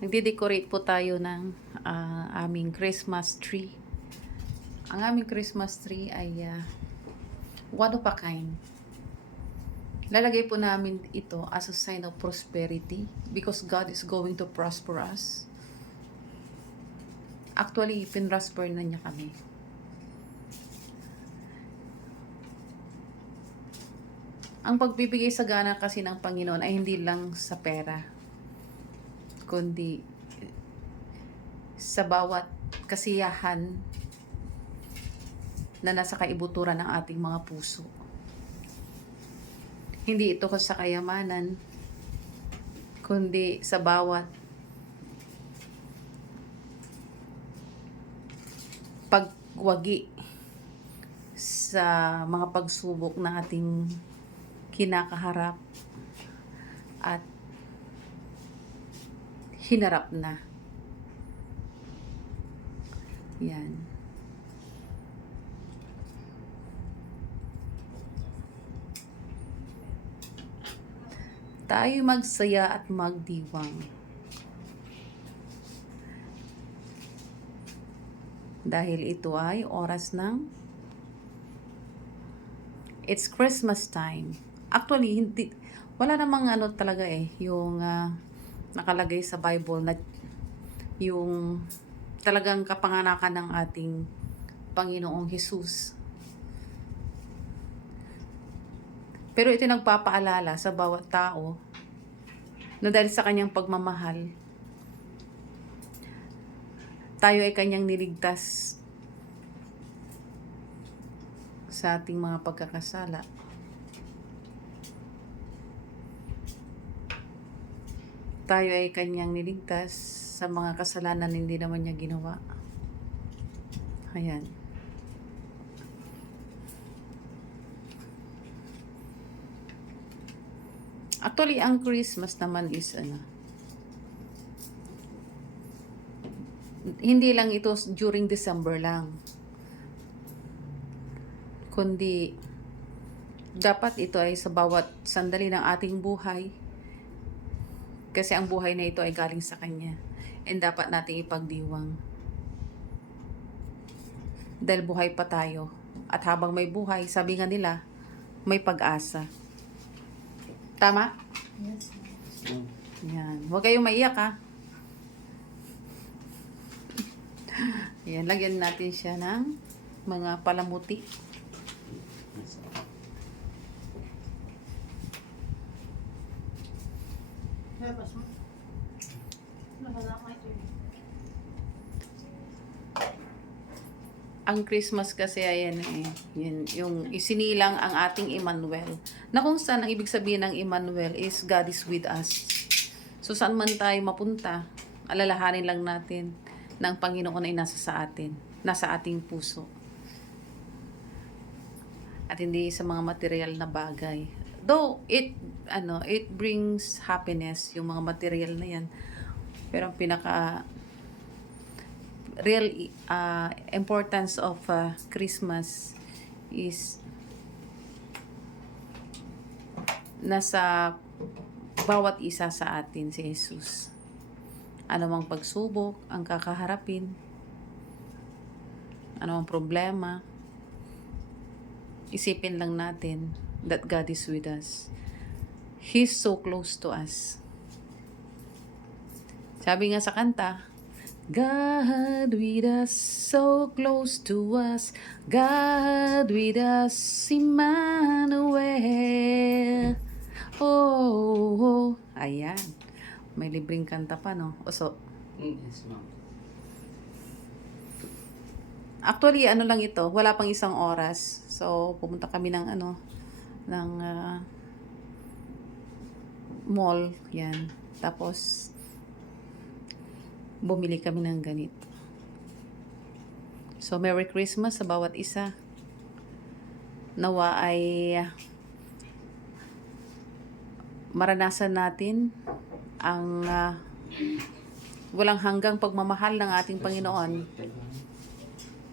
Nagde-decorate po tayo ng aming Christmas tree. Ang aming Christmas tree ay one of a kind. Lalagay po namin ito as a sign of prosperity because God is going to prosper us. Actually, pinrosper na niya kami. Ang pagbibigay sa gana kasi ng Panginoon ay hindi lang sa pera, kundi sa bawat kasiyahan na nasa kaibuturan ng ating mga puso. Hindi ito sa kayamanan, kundi sa bawat pagwagi sa mga pagsubok na ating kinakaharap at hinarap na. Yan. Tayo magsaya at magdiwang. Dahil ito ay oras ng it's Christmas time. Actually, hindi, wala namang talaga yung nakalagay sa Bible na yung talagang kapanganakan ng ating Panginoong Hesus. Pero ito nagpapaalala sa bawat tao na dahil sa kanyang pagmamahal, tayo ay kanyang niligtas sa ating mga pagkakasala. Tayo ay kanyang niligtas sa mga kasalanan na hindi naman niya ginawa. Ayan. Actually, ang Christmas naman is hindi lang ito during December lang, kundi dapat ito ay sa bawat sandali ng ating buhay. Kasi ang buhay na ito ay galing sa Kanya. And dapat nating ipagdiwang. Dahil buhay pa tayo. At habang may buhay, sabi nga nila, may pag-asa. Tama? Yes. Yan. Huwag kayong maiyak ha. Yan. Lagyan natin siya ng mga palamuti. Labas mo. Nakalama ito eh. Ang Christmas kasi ayan yun, yung isinilang ang ating Emmanuel. Na kung saan ang ibig sabihin ng Emmanuel is God is with us. So saan man tayo mapunta, alalahanin lang natin na ang Panginoon ay nasa sa atin, nasa ating puso. At hindi sa mga material na bagay. Though it brings happiness yung mga material na yan. Pero ang pinaka real importance of Christmas is nasa bawat isa sa atin si Jesus. Anumang pagsubok ang kakaharapin, anumang problema, isipin lang natin that God is with us. He's so close to us. Sabi nga sa kanta, God with us, so close to us. God with us, Emmanuel. Oh. Ayan. May libreng kanta pa, no? So, Yes, ma'am. actually, lang ito. Wala pang isang oras. So, pumunta kami ng mall. Yan. Tapos, bumili kami ng ganito. So, Merry Christmas sa bawat isa. Nawa ay maranasan natin ang walang hanggang pagmamahal ng ating Panginoon,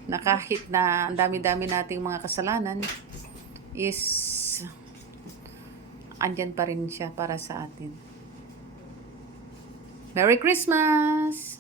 na kahit na ang dami-dami nating mga kasalanan is andyan pa rin siya para sa atin. Merry Christmas!